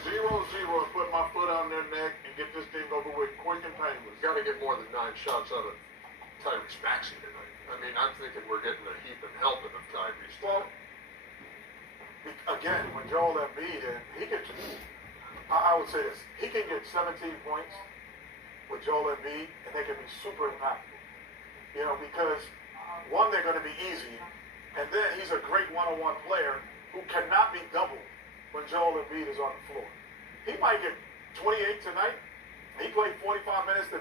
0-0 and put my foot on their neck and get this thing over with quick and painless. Got to get more than 9 shots out of Tyrese Maxey tonight. I mean, I'm thinking we're getting a heap and helping of Tyrese. Well, again, when Joel Embiid, he could, I would say this, he can get 17 points with Joel Embiid, and they can be super impactful. You know, because, one, they're going to be easy, and then he's a great one-on-one player who cannot be doubled when Joel Embiid is on the floor. He might get 28 tonight. He played 45 minutes the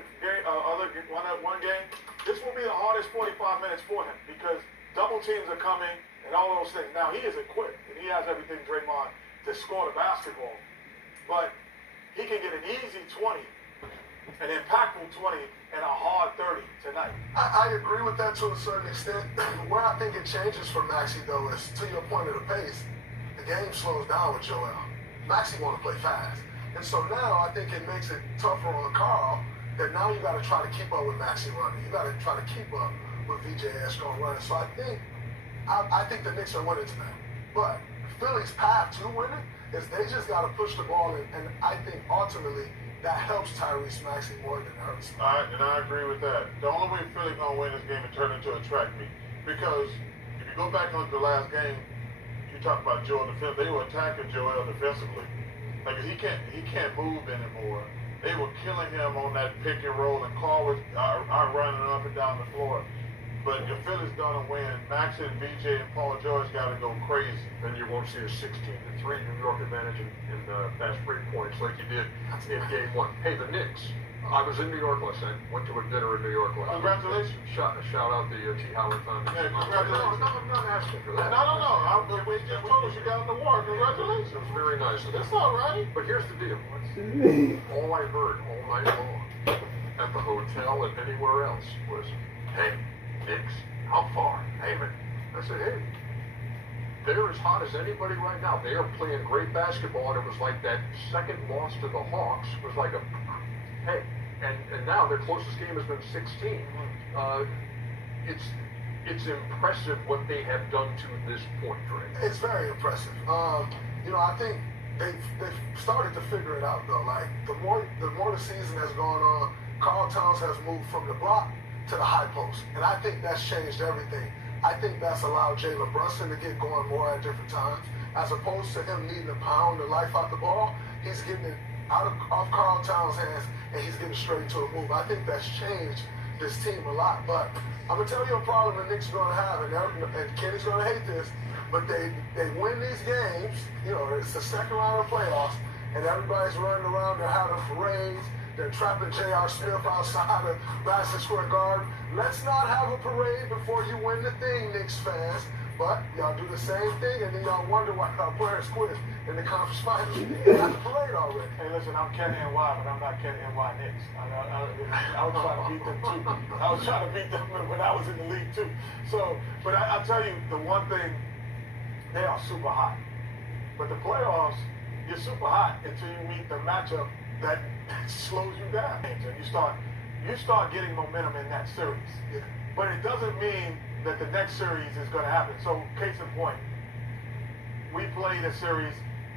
one game. This will be the hardest 45 minutes for him because double teams are coming and all those things. Now, he is equipped, and he has everything, Draymond, to score the basketball. But he can get an easy 20, an impactful 20, and a hard 30 tonight. I agree with that to a certain extent. Where I think it changes for Maxey, though, is to your point of the pace. The game slows down with Joel. Maxey want to play fast. And so now I think it makes it tougher on Carl that now you got to try to keep up with Maxey running. You got to try to keep up with VJ Ashcroft running. So I think the Knicks are winning tonight. But Philly's path to winning is they just got to push the ball in. And I think ultimately that helps Tyrese Maxey more than it hurts. And I agree with that. The only way Philly going to win this game is turn into a track meet. Because if you go back and look at the last game, you talk about Joel defensively. They were attacking Joel defensively. Like he can't move anymore. They were killing him on that pick and roll, and Carl was running up and down the floor. But if Philly's gonna win, Max and VJ and Paul George gotta go crazy. Then you won't see a 16-3 New York advantage in fast break points like you did in Game 1. Hey, the Knicks. I was in New York last night. Went to a dinner in New York last night. Congratulations. Shout out the T. Howard Foundation. Hey, congratulations. No, I'm not asking for that. No. We just told us you got an award. Congratulations. It was very nice of you. It's all right. But here's the deal. All I heard all night long at the hotel and anywhere else was, hey, Knicks, how far? Hey, man. I said, hey, they're as hot as anybody right now. They are playing great basketball, and it was like that second loss to the Hawks was like a, hey, and now their closest game has been 16. It's impressive what they have done to this point, right? It's very impressive. I think they've started to figure it out though. Like the more the season has gone on, Karl Towns has moved from the block to the high post, and I think that's changed everything. I think that's allowed Jalen Brunson to get going more at different times, as opposed to him needing to pound the life out the ball. He's getting it off Karl Towns' hands, and he's getting straight to a move. I think that's changed this team a lot. But I'm gonna tell you a problem the Knicks are gonna have, and Kenny's gonna hate this, but they win these games. You know, it's the second round of playoffs, and everybody's running around. They're having parades. They're trapping J.R. Smith outside of Madison Square Garden. Let's not have a parade before you win the thing, Knicks fans. But y'all do the same thing, and then y'all wonder why our players quit in the conference finals. They had the parade already. Hey, listen, I'm Kenny NY, but I'm not Kenny NY Knicks. I was trying to beat them too. I was trying to beat them when I was in the league too. So, but I'll tell you the one thing, they are super hot. But the playoffs, you're super hot until you meet the matchup that slows you down. And you start getting momentum in that series. Yeah. But it doesn't mean that the next series is going to happen. So, case in point, we played a series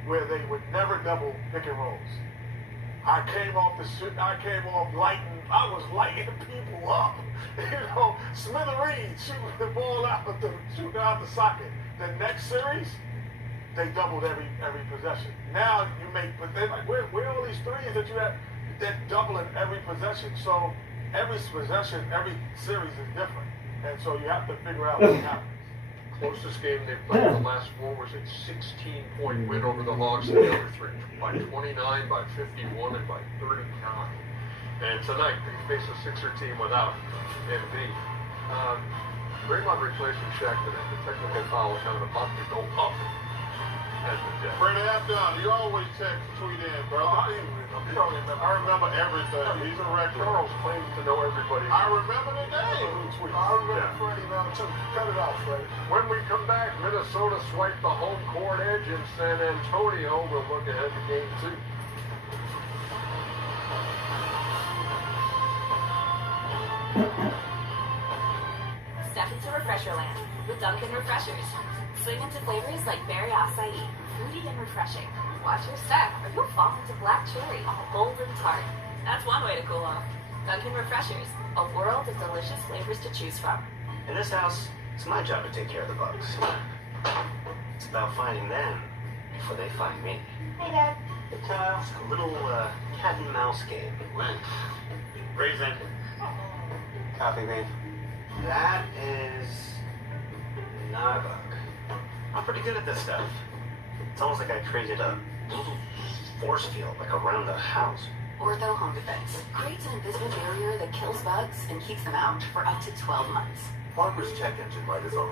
where they would never double pick and rolls. I came off lighting. I was lighting people up. Smithereens, shooting the ball out shooting out the socket. The next series, they doubled every possession. Now you make, but they're like, where are all these threes that you have that doubling every possession? So every possession, every series is different. And so you have to figure out what happens. Closest game they played in the last 4 was a 16-point win over the Hawks in the other 3, by 29, by 51, and by 39. And tonight they face a Sixer team without Embiid. Draymond replacing Shaq tonight. The technical foul kind of about to go up. Brady Abdon, you always text, tweet in, brother. You don't remember. I remember everything. He's a record. Charles claims to know everybody. I remember the name. I remember Freddie now too. Cut it out, Freddie. When we come back, Minnesota swiped the home court edge in San Antonio. We'll look ahead to Game 2. Step into Refresherland with Dunkin' Refreshers. Swing into flavors like berry acai, fruity and refreshing. Watch your step, or you'll fall into black cherry, all bold and tart. That's one way to cool off. Dunkin' Refreshers, a world of delicious flavors to choose from. In this house, it's my job to take care of the bugs. It's about finding them before they find me. Hey, Dad. It's a little cat and mouse game. When? Raisin. Copy me. That is not a bug. I'm pretty good at this stuff. It's almost like I created a little force field, like around the house. Ortho Home Defense creates an invisible barrier that kills bugs and keeps them out for up to 12 months. Harper's check engine light is on,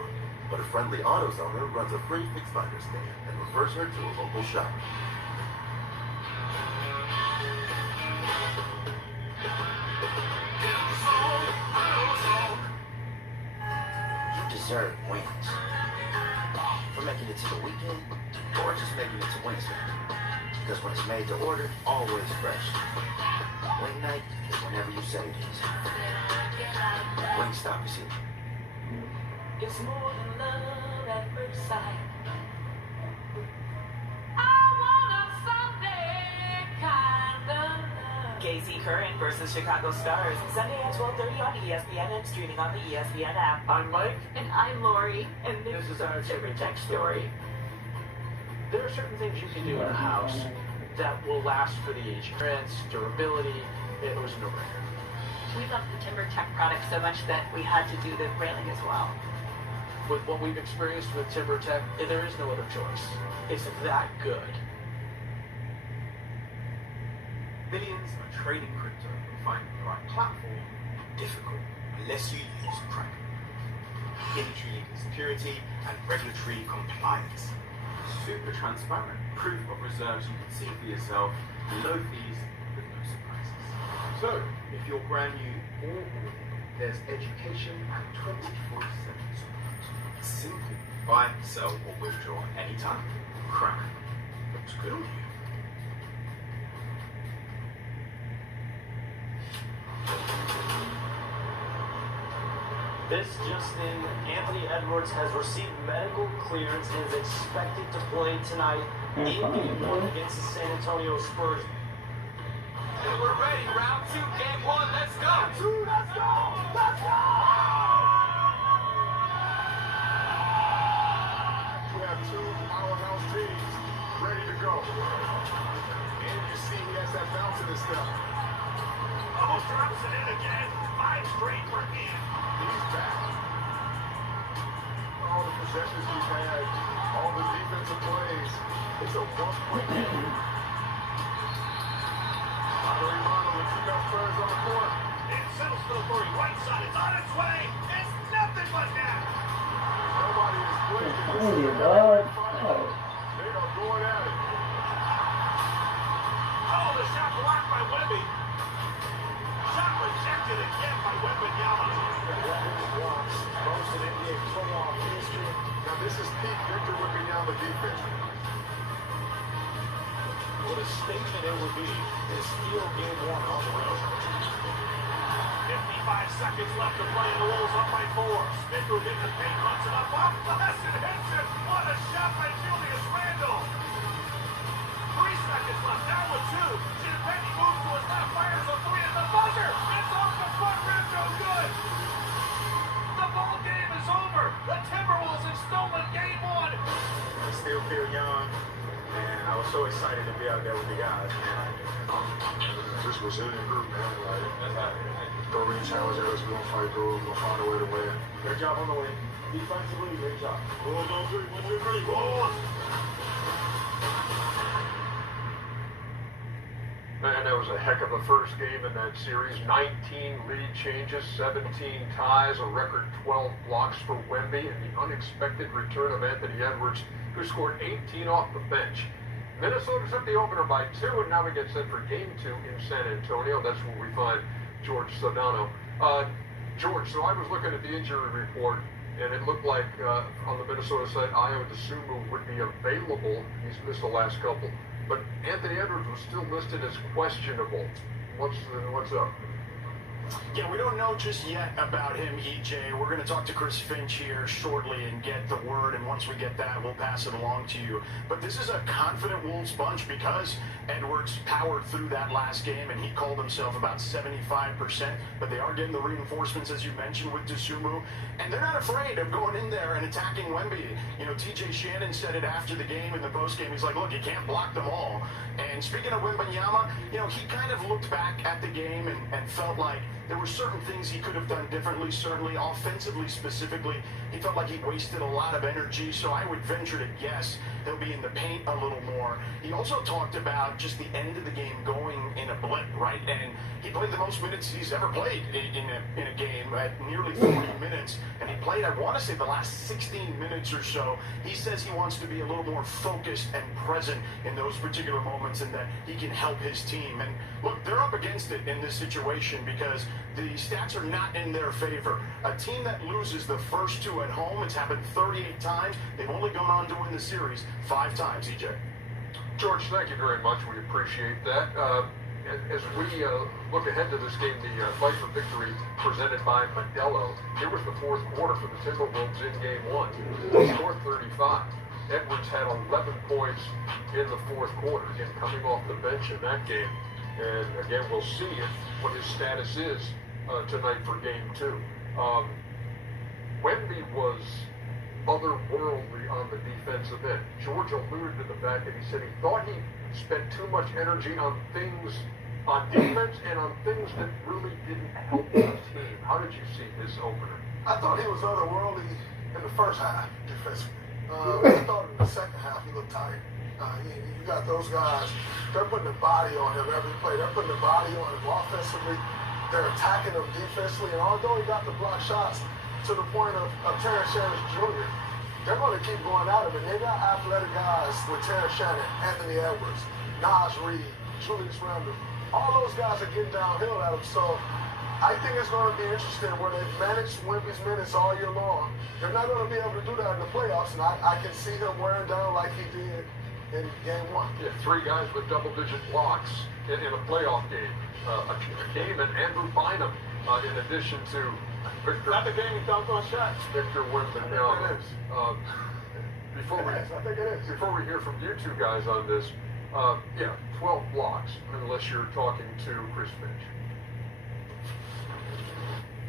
but a friendly AutoZoner runs a free fix finder scan and refers her to a local shop. You deserve wings. For making it to the weekend, or just making it to Wednesday. Because when it's made to order, always fresh. Wing night is whenever you say it is. Wingstop, you see. It's more than love at first sight. KC Current versus Chicago Stars, Sunday at 12:30 on ESPN and streaming on the ESPN app. I'm Mike. And I'm Lori. And This is our Timber Timber Tech Tech story. There are certain things you can do in a house that will last for the age. Strength, durability, it was a no-brainer. We love the Timber Tech product so much that we had to do the railing as well. With what we've experienced with Timber Tech, there is no other choice. It's that good. Millions are trading crypto and finding the right platform difficult unless you use Kraken. Industry-leading security and regulatory compliance. Super transparent, proof of reserves you can see for yourself, low fees with no surprises. So, if you're brand new or boarding, there's education and 24/7 support. Simple. Buy, sell, or withdraw anytime. Kraken. Looks good on you. This just in, Anthony Edwards has received medical clearance and is expected to play tonight in Game 1 against the San Antonio Spurs. And we're ready. Round 2, Game 1. Let's go. Let's go! Let's go! You have two powerhouse teams ready to go. And you see he has that bounce in his step. Almost drops it in again. 5 straight for him. He's back. All the possessions we've had, all the defensive plays, it's a 1-point game. Romano, the two best players on the court. It settles for the Lori right side. It's on its way. It's nothing but net. Nobody is playing. Hey, dog. They are going at it. Oh, the shot blocked by Wemby. Shot rejected again by Wembanyama. Most in NBA playoff history. Now this is peak Victor Wembanyama defense. What a statement it would be to steal Game 1 on the road. 55 seconds left to play, and the Wolves up by 4. Smith will get the paint, runs it up, off glass, and hits it. What a shot by Julius Randle. 3 seconds left, down with 2. Shinapeti moves to his left, fires a 3 at the buzzer. It's off the front rim, no good. The ball game is over. The Timberwolves have stolen Game 1. I still feel young, and I was so excited to be out there with the guys, man. Just resilient group, man. Like, don't really challenge us. We're gonna fight through. We're gonna find a way to win. Great job on the way. Defensively, great job. Wolves on 3, 1, 2, 3, Wolves. Man, that was a heck of a first game in that series. 19 lead changes, 17 ties, a record 12 blocks for Wemby, and the unexpected return of Anthony Edwards, who scored 18 off the bench. Minnesota took the opener by 2, and now we get set for Game 2 in San Antonio. That's where we find George Sodano. George, so I was looking at the injury report, and it looked like on the Minnesota side, Ayo Dosunmu would be available. He's missed the last couple. But Anthony Edwards was still listed as questionable. What's up? Yeah, we don't know just yet about him, EJ. We're going to talk to Chris Finch here shortly and get the word, and once we get that, we'll pass it along to you. But this is a confident Wolves bunch because Edwards powered through that last game, and he called himself about 75%, but they are getting the reinforcements, as you mentioned, with Dosunmu, and they're not afraid of going in there and attacking Wemby. You know, TJ Shannon said it after the game in the postgame. He's like, look, you can't block them all. And speaking of Wembanyama, you know, he kind of looked back at the game and felt like there were certain things he could have done differently, certainly offensively specifically. He felt like he wasted a lot of energy, so I would venture to guess he'll be in the paint a little more. He also talked about just the end of the game going in a blip, right? And he played the most minutes he's ever played in a game at nearly 40 minutes, and he played, I want to say, the last 16 minutes or so. He says he wants to be a little more focused and present in those particular moments and that he can help his team. And look, they're up against it in this situation because the stats are not in their favor. A team that loses the first two at home, it's happened 38 times. They've only gone on to win the series 5 times, EJ. George, thank you very much. We appreciate that. As we look ahead to this game, the fight for victory presented by Modelo, it was the fourth quarter for the Timberwolves in Game 1. They scored 35. Edwards had 11 points in the fourth quarter, again, coming off the bench in that game. And again, we'll see what his status is tonight for Game 2. Wemby was otherworldly on the defensive end. George alluded to the fact that he said he thought he spent too much energy on things on defense and on things that really didn't help the team. How did you see his opener? I thought he was otherworldly in the first half defensively. I thought in the second half he looked tired. You got those guys, they're putting the body on him every play. They're putting the body on him offensively. They're attacking him defensively. And although he got the block shots to the point of Terrence Shannon Jr., they're going to keep going at him. And they got athletic guys with Terrence Shannon, Anthony Edwards, Naz Reid, Julius Randle. All those guys are getting downhill at him. So I think it's going to be interesting where they've managed Wemby's minutes all year long. They're not going to be able to do that in the playoffs, and I can see him wearing down like he did in Game 1. Yeah, 3 guys with double-digit blocks in a playoff game. A game and Andrew Bynum, in addition to Victor. Not the game he dunked on shots. Victor Wembanyama. Before we hear from you two guys on this, 12 blocks, unless you're talking to Chris Finch.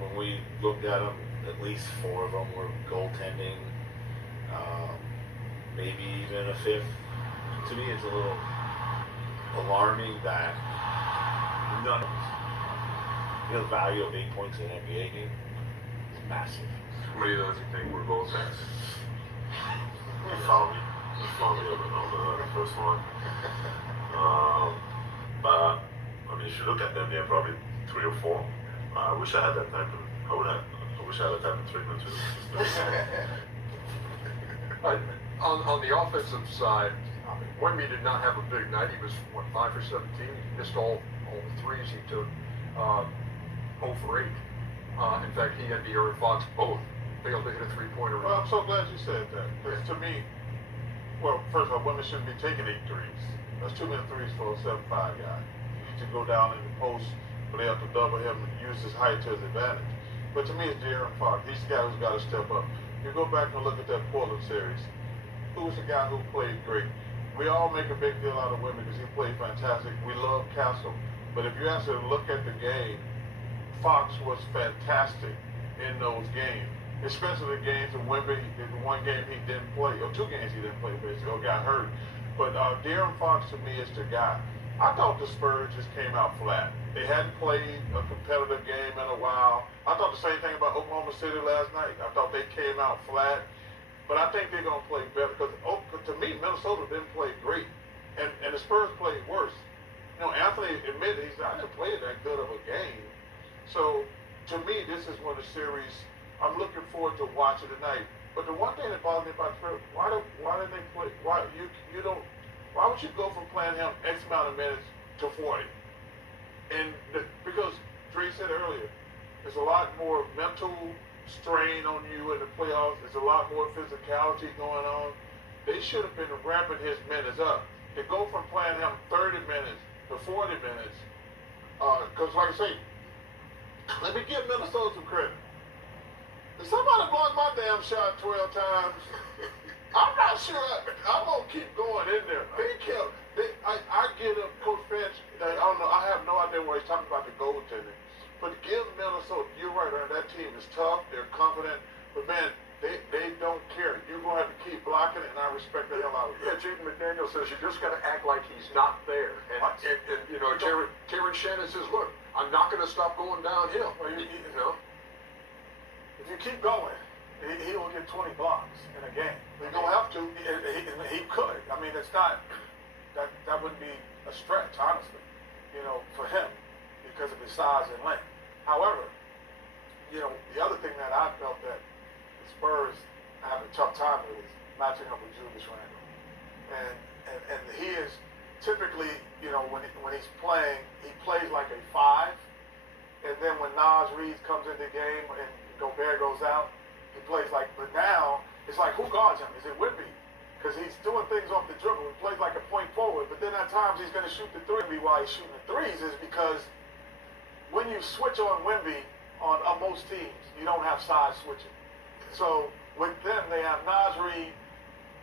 When we looked at them, at least 4 of them were goaltending, maybe even a 5th. To me, it's a little alarming that none of us, the value of 8 points in an NBA game is massive. How many of those you think were goaltenders? You found me. You found me on the first one. But I mean, if you look at them, they're probably 3 or 4. I wish I had that type of. I wish I had that type of treatment too. On the offensive side, Wemby did not have a big night. He was 5 for 17. He missed all the threes he took. 0 for 8. In fact, he and De'Aaron Fox both failed to hit a 3-pointer. Well, I'm so glad you said that. Because to me, well, first of all, women shouldn't be taking 8 threes. That's too many threes for a 7'5" guy. You need to go down in the post, but they have to double him and use his height to his advantage. But to me, it's De'Aaron Fox. He's the guy who's got to step up. You go back and look at that Portland series. Who was the guy who played great? We all make a big deal out of Wemby because he played fantastic. We love Castle. But if you actually look at the game, Fox was fantastic in those games. Especially the games of Wemby, the one game he didn't play, or 2 games he didn't play, basically, or got hurt. But De'Aaron Fox, to me, is the guy. I thought the Spurs just came out flat. They hadn't played a competitive game in a while. I thought the same thing about Oklahoma City last night. I thought they came out flat. But I think they're going to play better because, to me, Minnesota didn't play great. And the Spurs played worse. You know, Anthony admitted, he said, I didn't play that good of a game. So, to me, this is one of the series I'm looking forward to watching tonight. But the one thing that bothers me about the Spurs, why did they play? Why would you go from playing him X amount of minutes to 40? And because Dre said earlier, there's a lot more mental strain on you in the playoffs. There's a lot more physicality going on. They should have been ramping his minutes up. To go from playing him 30 minutes to 40 minutes, because like I say, let me give Minnesota some credit. If somebody blocked my damn shot 12 times, I'm not sure I'm going to keep going in there. I get up, Coach Finch, I don't know, I have no idea where he's talking about the goaltending. But give Minnesota, you're right, man, that team is tough, they're confident, but man, they don't care. You're going to have to keep blocking it, and I respect the hell out of it. Yeah, Jaden McDaniel says you just got to act like he's not there. And you know, Karen Shannon says, look, I'm not going to stop going downhill. Well, you know? If you keep going, he will get 20 blocks in a game. He's going to have to. He could. I mean, it's not, that wouldn't be a stretch, honestly, you know, for him because of his size and length. However, you know, the other thing that I felt that the Spurs have a tough time with is matching up with Julius Randle. And he is typically, you know, when he's playing, he plays like a 5. And then when Naz Reid comes into the game and Gobert goes out, he plays like, but now it's like, who guards him? Is it Wemby? Because he's doing things off the dribble. He plays like a point forward, but then at times he's going to shoot the 3. Why he's shooting the 3s is because when you switch on Wemby on most teams, you don't have size switching. So with them, they have Naz Reid,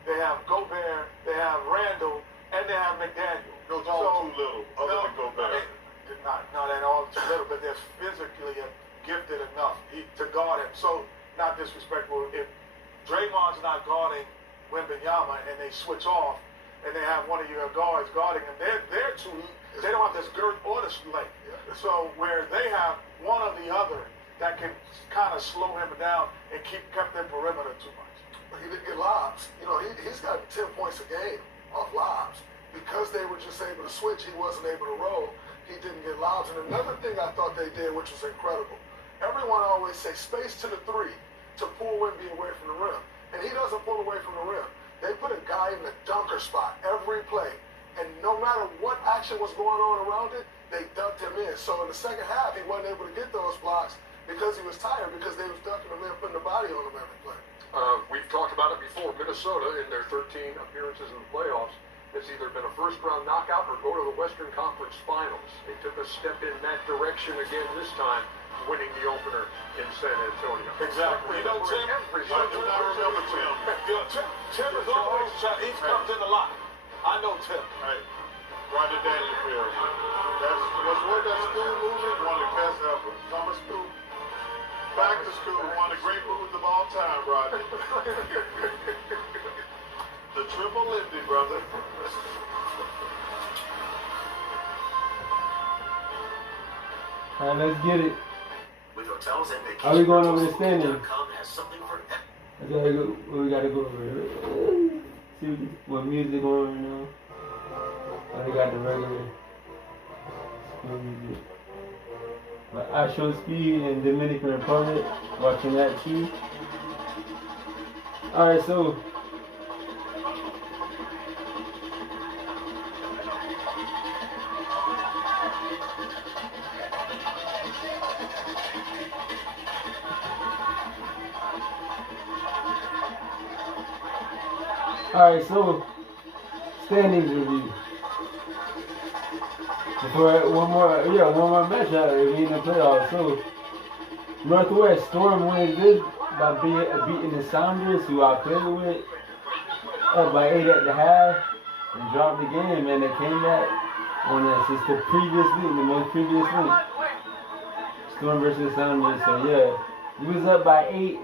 they have Gobert, they have Randall, and they have McDaniel. Those all too little, other than Gobert. They're all too little, but they're physically gifted enough to guard him. So, not disrespectful, if Draymond's not guarding Wembanyama and they switch off and they have one of your guards guarding him, they're too, they don't have this girth or the length. So, where they have one or the other that can kind of slow him down and keep their perimeter too much. He didn't get lobs. You know, he's got 10 points a game off lobs. Because they were just able to switch, he wasn't able to roll. He didn't get lobs. And another thing I thought they did, which was incredible, everyone always say space to the 3 to pull Wemby away from the rim. And he doesn't pull away from the rim. They put a guy in the dunker spot every play. And no matter what action was going on around it, they dunked him in. So in the second half, he wasn't able to get those blocks because he was tired, because they was dunking him in, putting the body on him every play. We've talked about it before. Minnesota, in their 13 appearances in the playoffs, has either been a first-round knockout or go to the Western Conference Finals. They took a step in that direction again this time, winning the opener in San Antonio. Exactly. You know, Tim, I do not remember Tim. Tim is always trying. He comes in a lot. I know Tim. Right. Rodney Dangerfield. What's that school movie? One of the best ever. Summer School. Back to School. One of the great movies of all time, Rodney. The triple Lindy, brother. Alright, let's get it. With hotels and vacation Are we going over the standings? has something for We gotta go over it. See what music on right now. Oh, they got the regular music. But I Show Speed in Dominican Republic. Watching that too. Alright, so alright, so standings review. For one more match in the playoffs. So Northwest Storm wins this by beating the Sounders, who I played with, up by 8 at the half and dropped the game, and they came back on us. It's the most previous week. Storm versus Sounders. So yeah, we was up by 8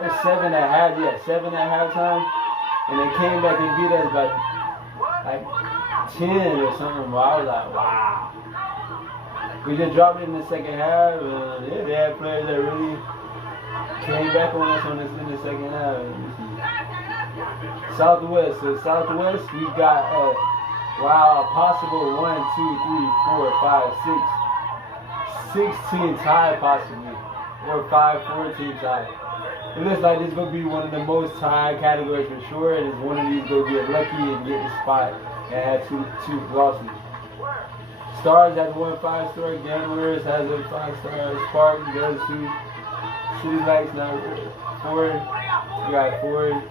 or 7 at half. Yeah, 7 at halftime, and they came back and beat us by like 10 or something. Bro. I was like, wow. We just dropped it in the second half. Yeah, they had players that really came back on us in the second half. Southwest. So Southwest, we got a possible 1, 2, 3, 4, 5, 6, 16 tie possibly, or 5-14 tie. It looks like this is gonna be one of the most tied categories for sure, and it's one of these gonna get lucky and get the spot and have two losses. Stars has 1 5-star, Gamblers has a 5-star, Spark does 2, City Lights now 4, we got 4.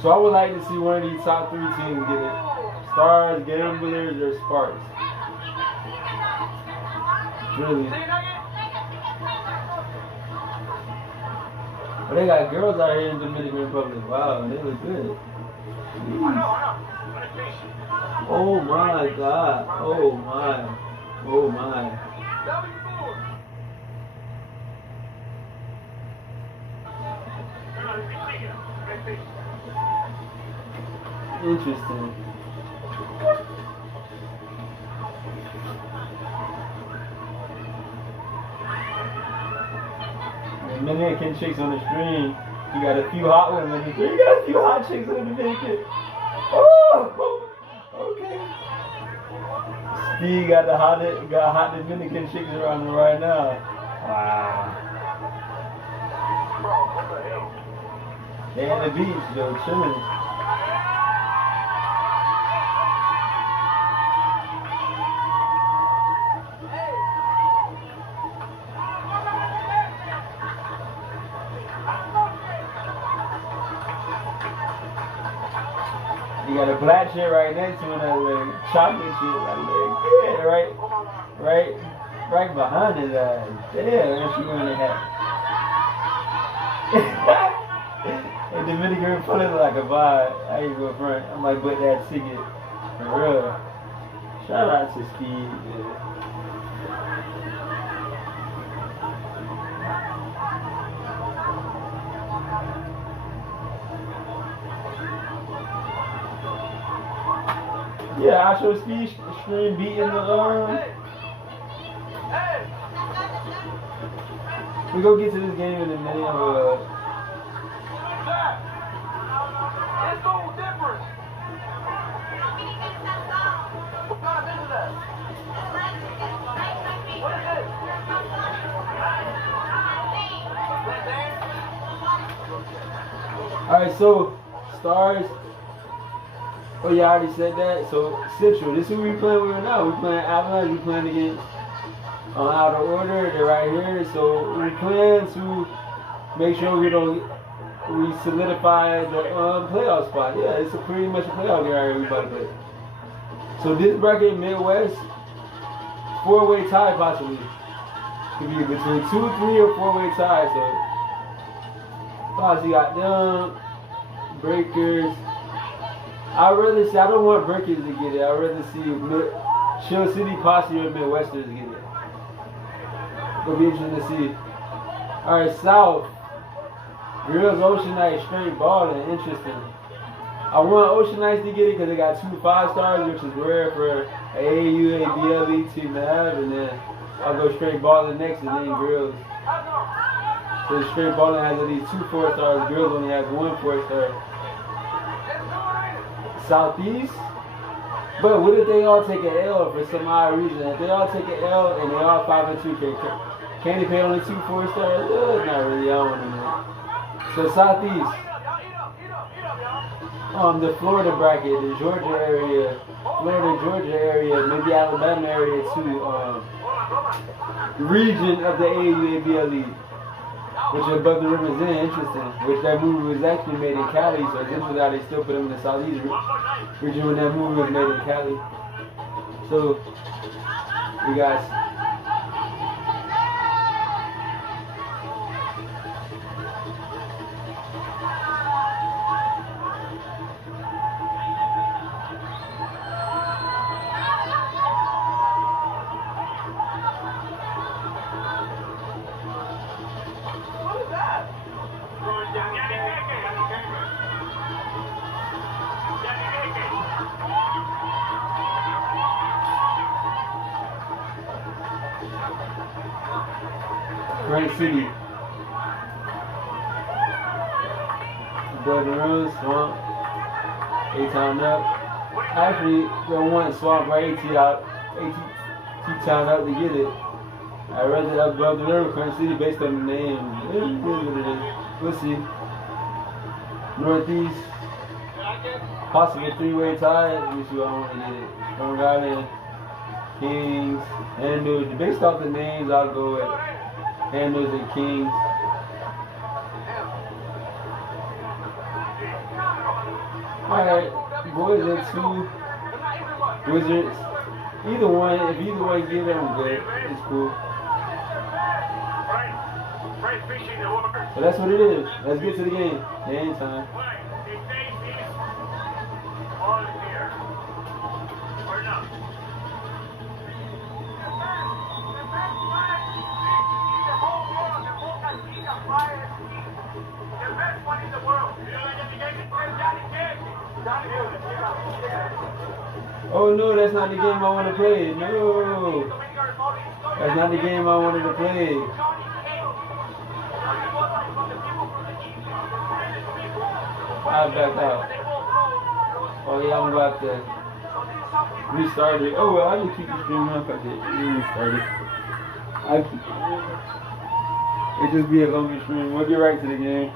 So I would like to see one of these top 3 teams get it. Stars, Gamblers, or Sparks. Really. But they got girls out here in Dominican Republic. Wow, they look good. Oh my God. Oh my. Oh my. Interesting. The Dominican chicks on the stream. You got a few hot women. You got a few hot chicks on the Dominican. Oh, okay. Steve got hot Dominican chicks around him right now. Wow. They at the beach, though, chilling. You got a black shit right next to him, that leg. Chocolate shit, that leg. Yeah, right behind his eyes. Damn, and she wearing a hat. And Dominican Republic like a vibe. I ain't go front. I might put that ticket. For real. Shout out to Steve. Yeah. Yeah, I show Steve stream beating the We go get to this game in a minute. Alright, so stars. Oh yeah, I already said that. So Central, this is who we playing with now. We playing Avalanche, we playing against OutofOrder. They're right here. So we plan to make sure we solidify the playoff spot. Yeah, it's pretty much a playoff game right here, everybody play. So this bracket Midwest, 4-way tie possibly. Could be between 2, 3, or 4-way tie. So you got them, Breakers. I'd rather see, I don't want Breakers to get it. I'd rather see Chill City Posse or Midwesterners get it. It'll be interesting to see. Alright, South. Girls Ocean Knights straight balling. Interesting. I want Ocean Knights to get it because they got 2 5-stars, which is rare for AAU, ABL-AAU team to have. And then I'll go straight balling next and then girls. So the straight balling has at least 2 4-stars. Girls only has 1 4-star. Southeast. But what if they all take an L for some odd reason? If they all take an L and they all 5 and 2, can they pay only 2 4-stars? Not really. I don't want to know. So Southeast. The Florida bracket, the Georgia area, Georgia area, maybe Alabama area too. Region of the AAU ABL-AAU. Which above the river is interesting. Which that movie was actually made in Cali, so it's interesting how they still put them in the Southeast region when that movie was made in Cali. So we got Great City. Golden Rose, Swamp, A-Town up. Actually, they want Swamp or A-Town up to get it. I'd rather above the river, Current City, based on the name. It is what it is. We'll see. Northeast, possibly 3-way tie. Let me see what I want to get it. Strong Island, Kings, Handles. Based off the names, I'll go with Handles and Kings. Alright, boys at 2. Wizards. Either one, if either way get it, I'm good. It's cool. So that's what it is. Let's get to the game. Game time. Oh no, that's not the game I want to play. No. That's not the game I wanted to play. I backed out. Oh yeah, I'm about to restart it. Oh well, I just keep the stream up. I did restart it. It just be a longer stream. We'll get right to the game.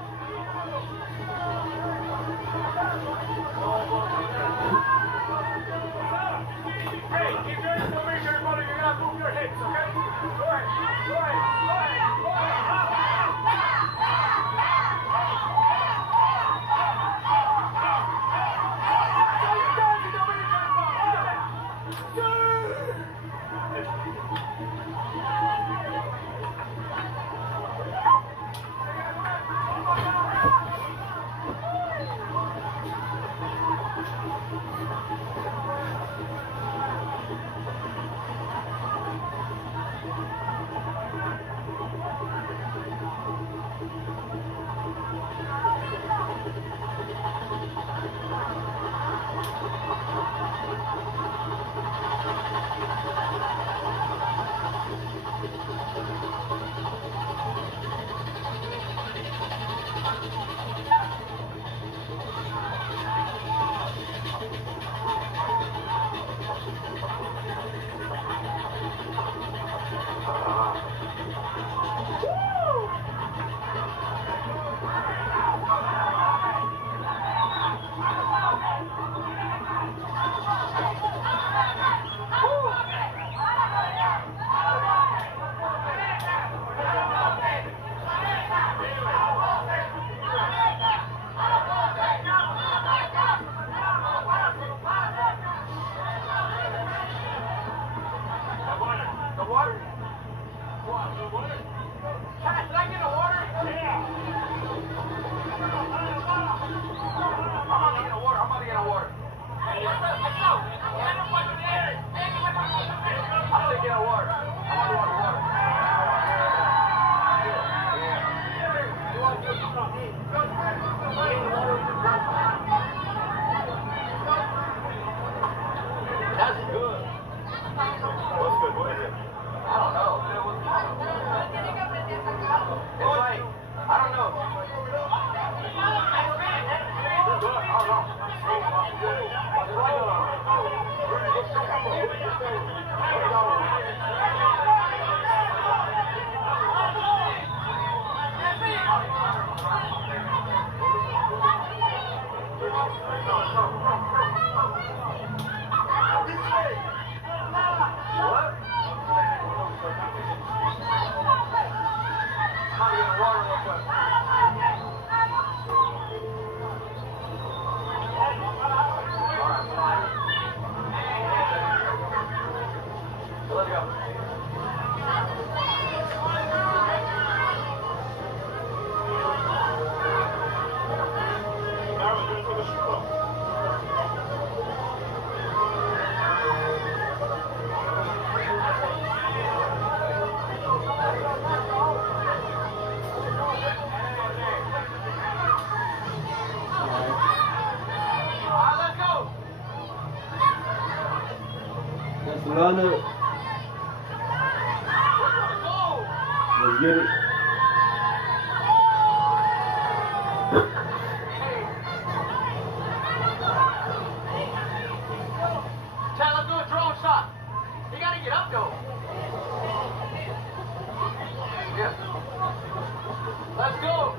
Run it. Let's get it. Chad, let's do a drone shot. You gotta get up though. Yeah. Let's go.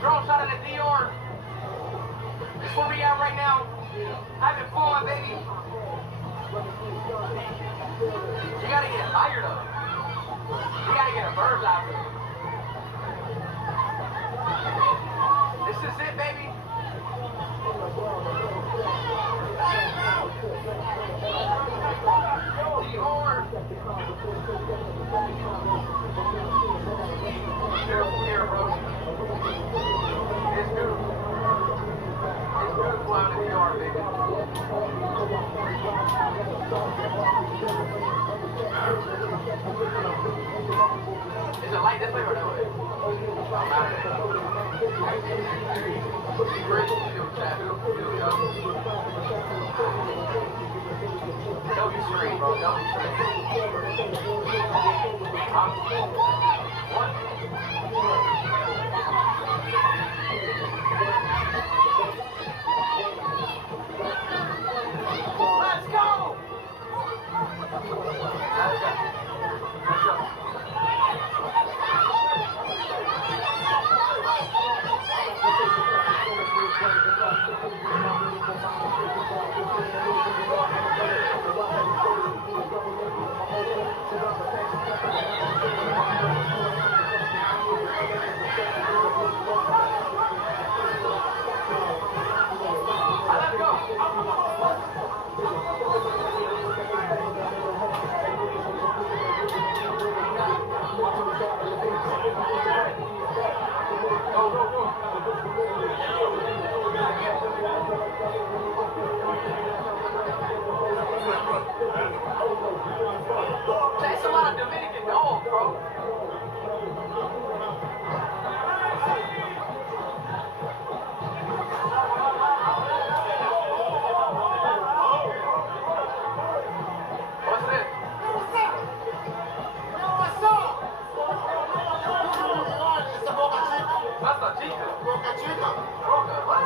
Drone shot at the DR. That's where we at right now. Having fun, baby. You gotta get higher though. You gotta get a bird out there. This is it, baby. Is it light this way or that way? Don't be straight, bro. Don't be straight. What? Let's go! Let's go. That's a lot of Dominican dogs, bro. What's this? That's a chica. Boca chica. Boca, what?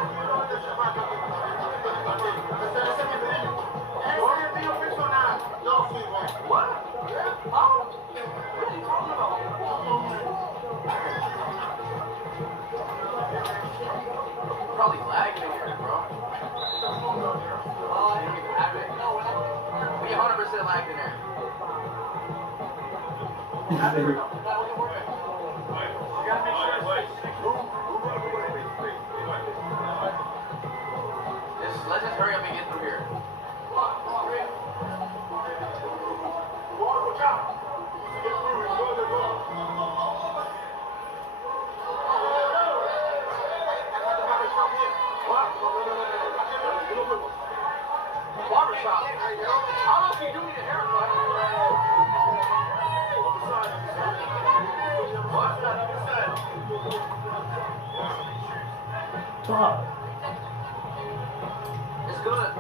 What? Huh? What are you talking about? Probably lagging in here, bro. Oh, I didn't even have it. We 100% lagged in there. Let's just hurry up and get through here. Barbershop. I don't know if you do need a haircut. What? Stop. It's good.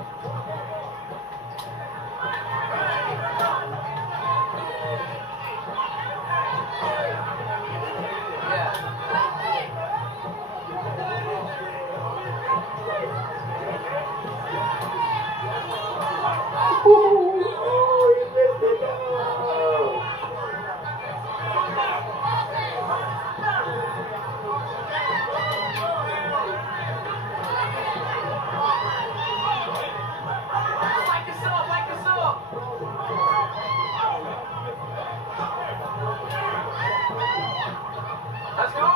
Let's go!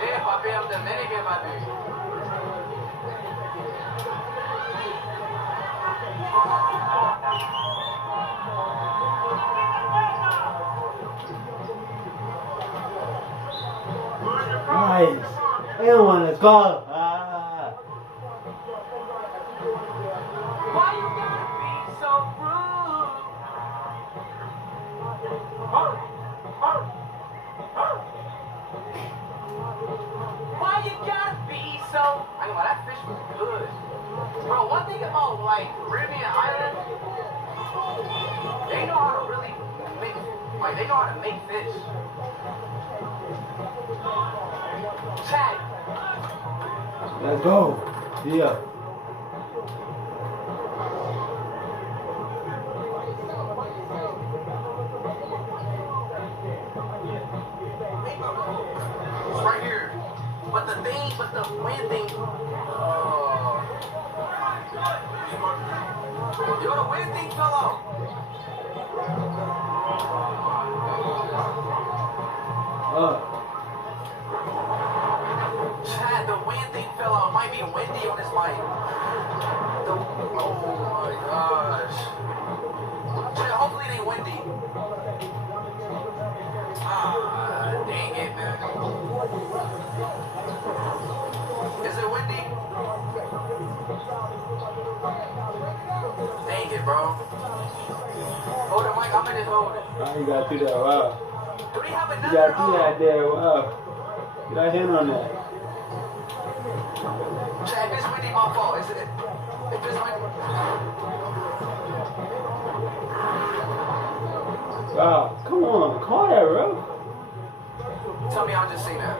Yeah, papi, I'm Dominican, papi. Nice. Everyone, let's go. Why you gotta be so rude? Why you gotta be so... I know, that fish was good. Bro, one thing about, like, Caribbean Islands, they know how to really make... Like, they know how to make fish. Chad. Let's go. Yeah. It's right here. But the wind thing. Yo, the wind thing fell off. Chad, the wind thing fell out. It might be windy on this mic. Oh my gosh. Chad, hopefully it ain't windy. Ah, dang it, man. Is it windy? Dang it, bro. Hold on, Mike. I'm in this holding. Oh, you got to do that. Wow. Do they have You another? got to do that there. Wow. Get our hand on that. Chad, this winning my fault. Is it? If this winning. Wow. Come on. Call that, bro. Tell me I just seen that.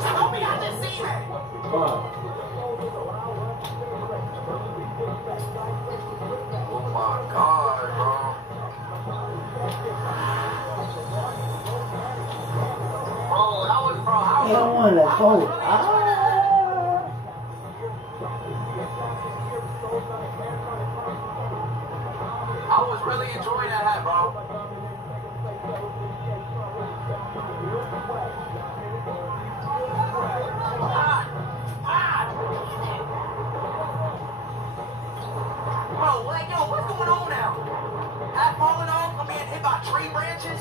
Tell me I just seen that. Wow. Oh my God, bro. Bro, that was, bro. I don't want to go. I was really enjoying that hat, bro. Bro, like, yo, what's going on now? Hat falling off? I'm being hit by tree branches?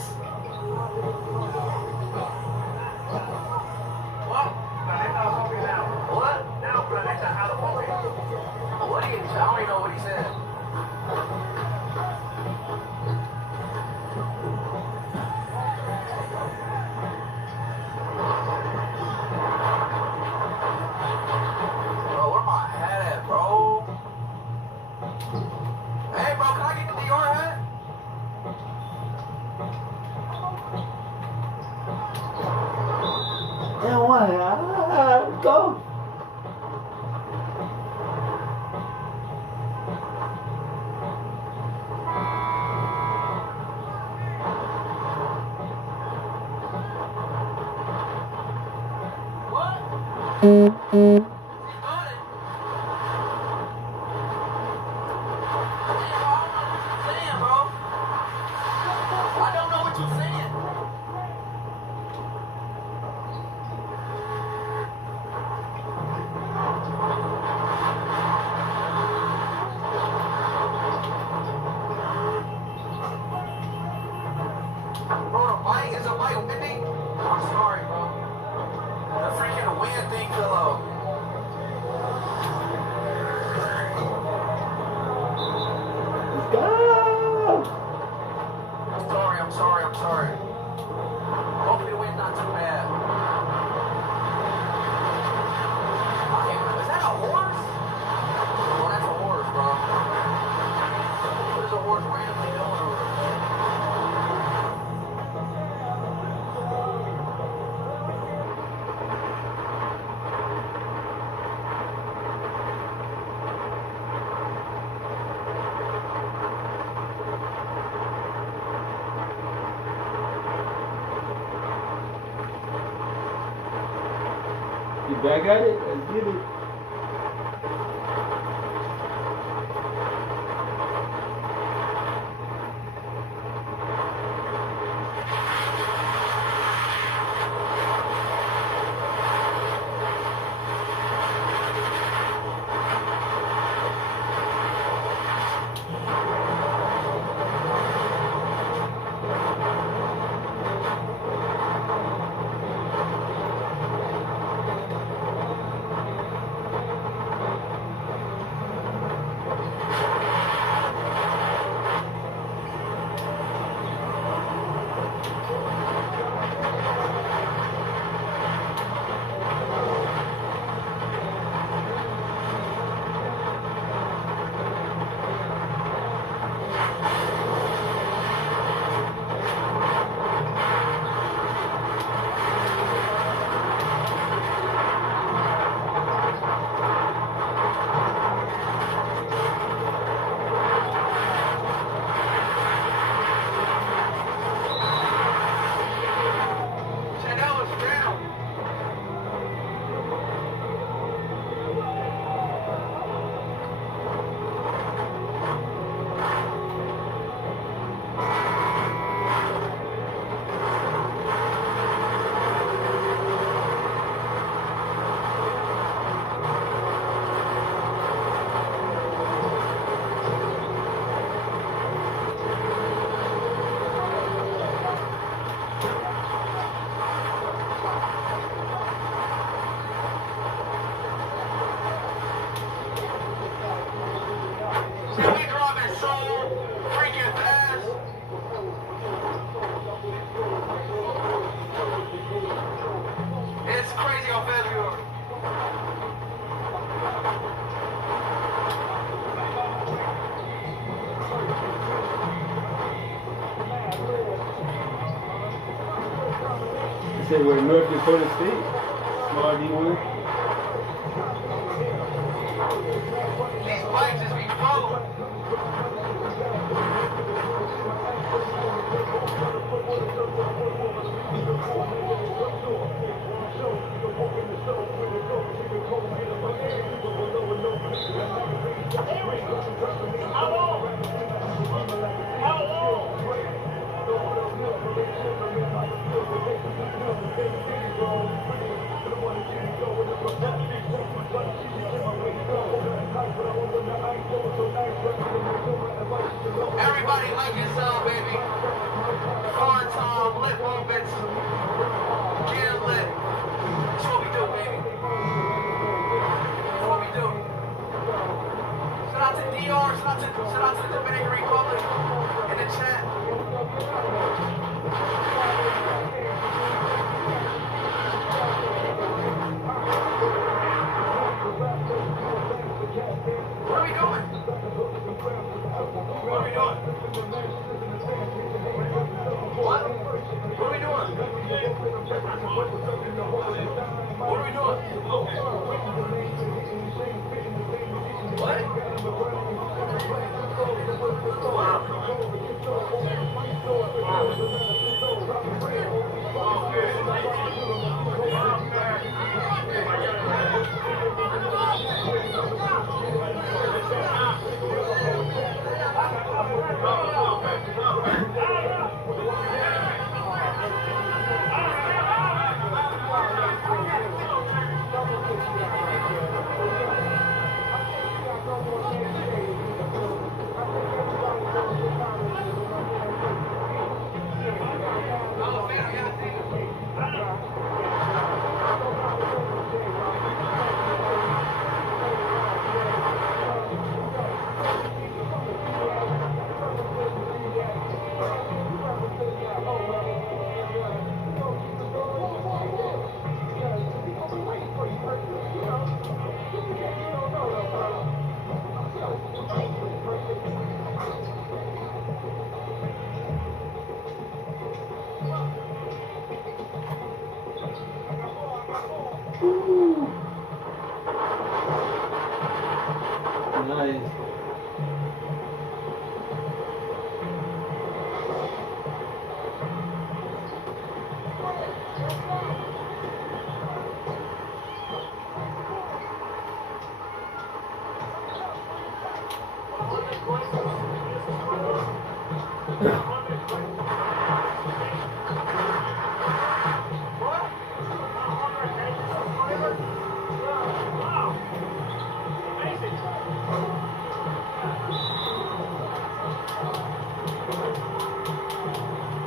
What? What? I don't even know what he said. Bro, where my hat at, bro? Hey, bro, can I get the Dior hat? Yeah, why? Go. What? You back at it? Let's get it. You said we're North Dakota State. Small D1. These bikes just be flowing. Everybody like yourself, baby. Fun time, lit moments. Get lit. That's what we do, baby. That's what we do. Shout out to DR, shout out to the Dominican Republic in the chat. What are we doing? What are we doing? What? What are we doing? What are we doing? What? Nice.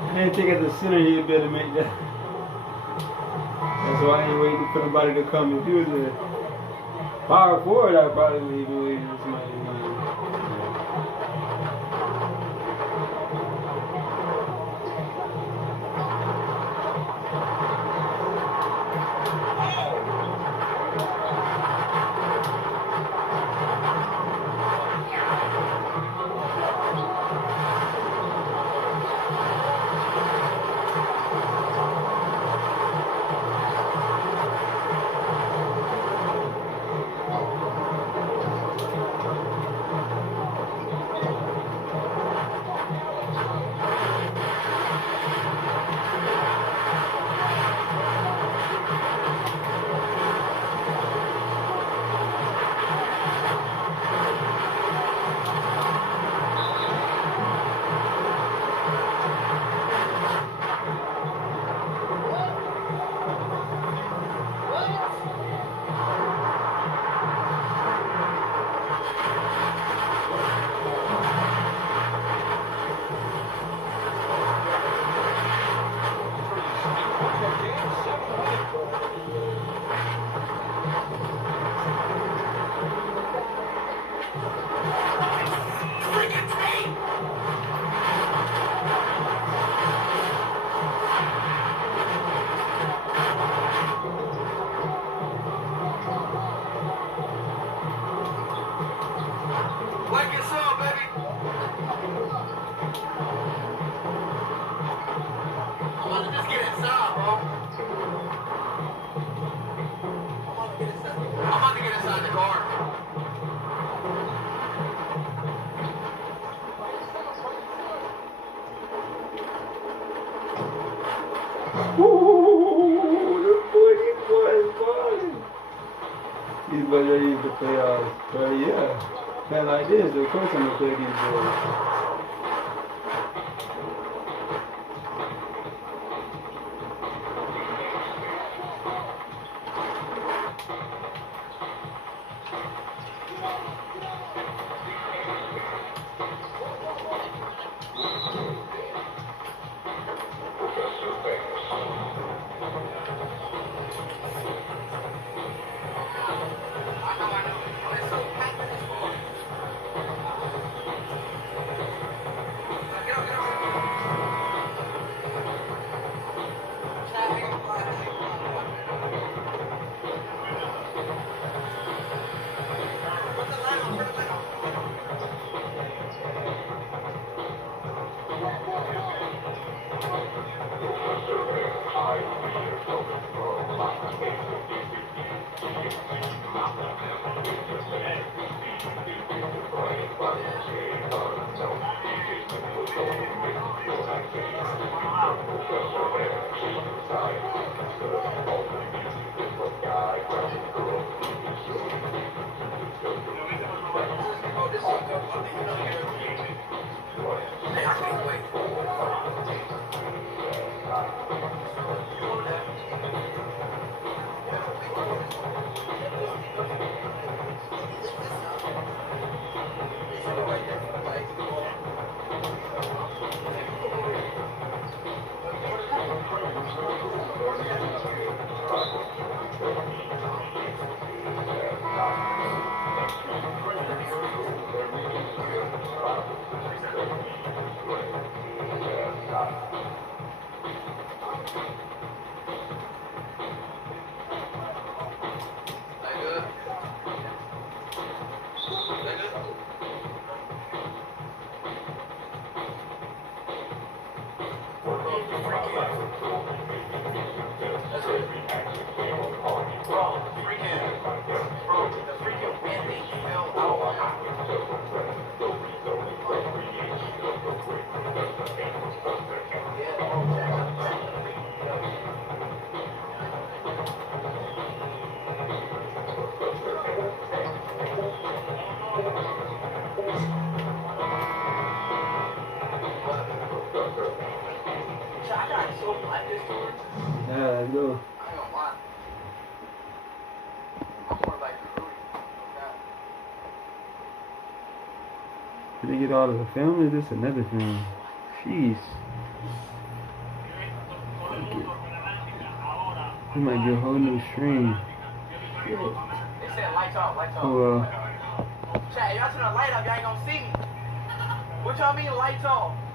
I didn't think as a center he'd be able to make that. That's why I ain't waiting for nobody to come. If he was a power forward, I probably would even wait for somebody to come. I'm about to get inside the car. These boys ready to play but yeah. Playing like this, of course I'm gonna play these boys. Yeah, let's go. Did they get all of the film? Or is this another film? Jeez. We might get a whole new stream. They said lights off, lights off. Oh well. Chat, y'all turn the light off, y'all ain't gonna see me. What y'all mean lights off?